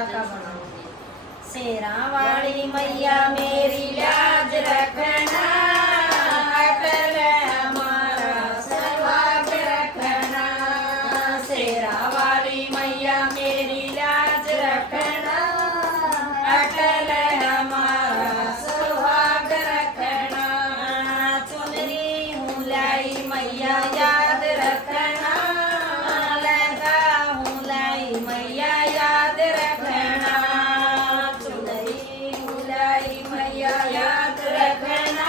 पटाखा बनाओ। शेरा वाली मैया मेरी लाज रखना, अटल हमारा सहवाग रखना। शेरा वाली मैया मेरी लाज रखना, अटल हमारा सहवाग रखना। चुनरी हूँ लाई मैया याद रखना, लहंगा हूँ लाई मैया याद रखना। चुनरी हूँ लाई मैया याद रखना,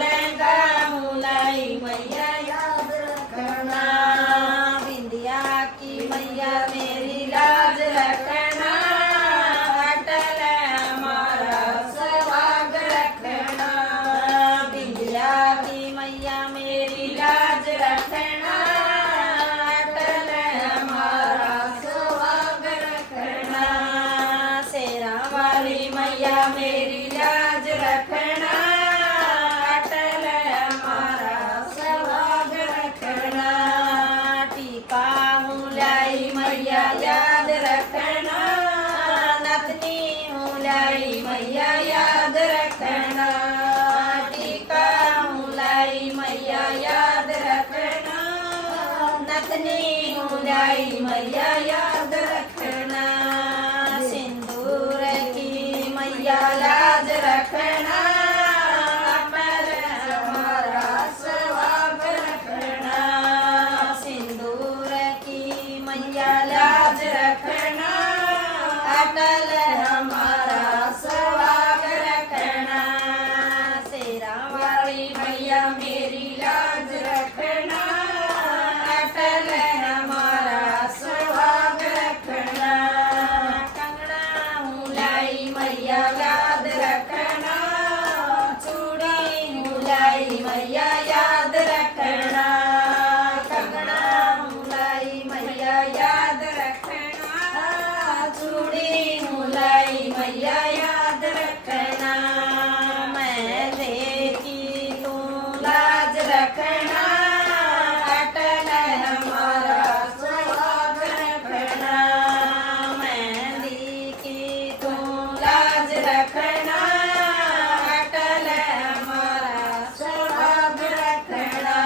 लहंगा हूँ लाई मैया याद रखना। बिंदिया की मैया मेरी लाज रखना, अटल हमारा सहवाग रखना। बिंदिया की मैया मेरी लाज रखना, अटल हमारा सहवाग रखना। शेरा वाली मैया मेरी लाज रखना, अटल हमारा सहवाग रखना। टीका हूँ लाई मैया याद रखना, नथनी हूँ लाई मैया याद रखना। टीका हूँ लाई मैया याद रखना, नथनी हूँ लाई मैया याद रखना। सिंदूर की मैया लाज रखना, अमर हमारा सहवाग रखना। सिंदूर की मैया लाज रखना, अटल हमारा सहवाग रखना। शेरा वाली मैया मेरी लाज रखना, अटल हमारा सहवाग रखना। कंगना हूँ लाई मैया याद रखना, चूड़ी हूँ लाई मैया याद रखना। कंगना हूँ लाई मैया याद रखना, चूड़ी हूँ लाई मैया याद रखना। मेले की तू लाज रखना, अटल हमारा सहवाग रखना। मेहंदी की तू लाज रखना, अटल हमारा सहवाग रखना।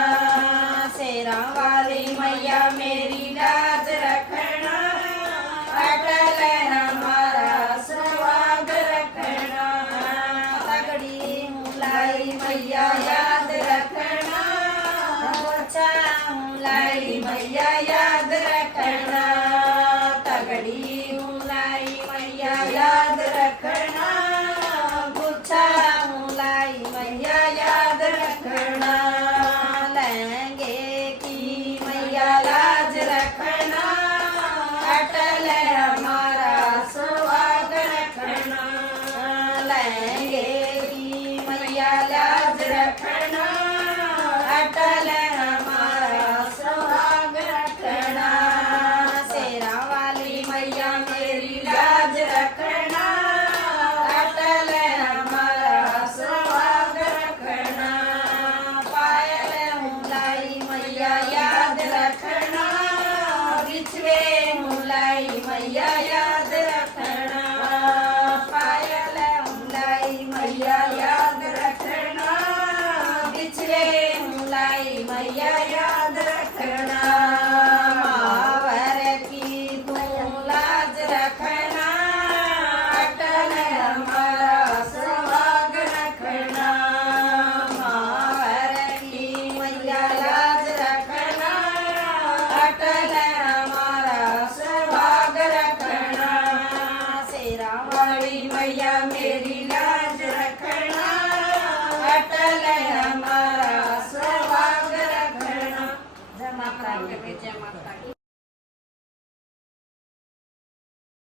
शेरा वाली मैया मेरी लाज रखना, अटल हमारा सहवाग रखना। तगड़ी हूँ लाई मैया याद रखना, मोचा हूँ लाई मैया याद रखना। तगड़ी हूँ लाई मैया याद रखना, गुच्छा हूँ लाई मैया याद रखना। लहंगे की मैया लाज रखना, अटल हमारा सहवाग रखना। लहंगे की मैया लाज रखना, अटल हमारा सहवाग रखना। शेरा वाली मैया मेरी लाज रखना, अटल हमारा सहवाग रखना। पायल हूँ लाई मैया याद रखना, बिछवे हूँ लाई मैया याद रखना। पायल हूँ लाई मैया याद रखना, बिछवे हूँ लाई मैया याद रखना। मावर की तू लाज रखना, अटल हमारा सहवाग रखना। मावर की मैया लाज रखना, अटल हमारा सहवाग रखना। शेरा वाली मैया मेरी लाज रखना, अटल हमारा सहवाग रखना। जय माता दी। जय माता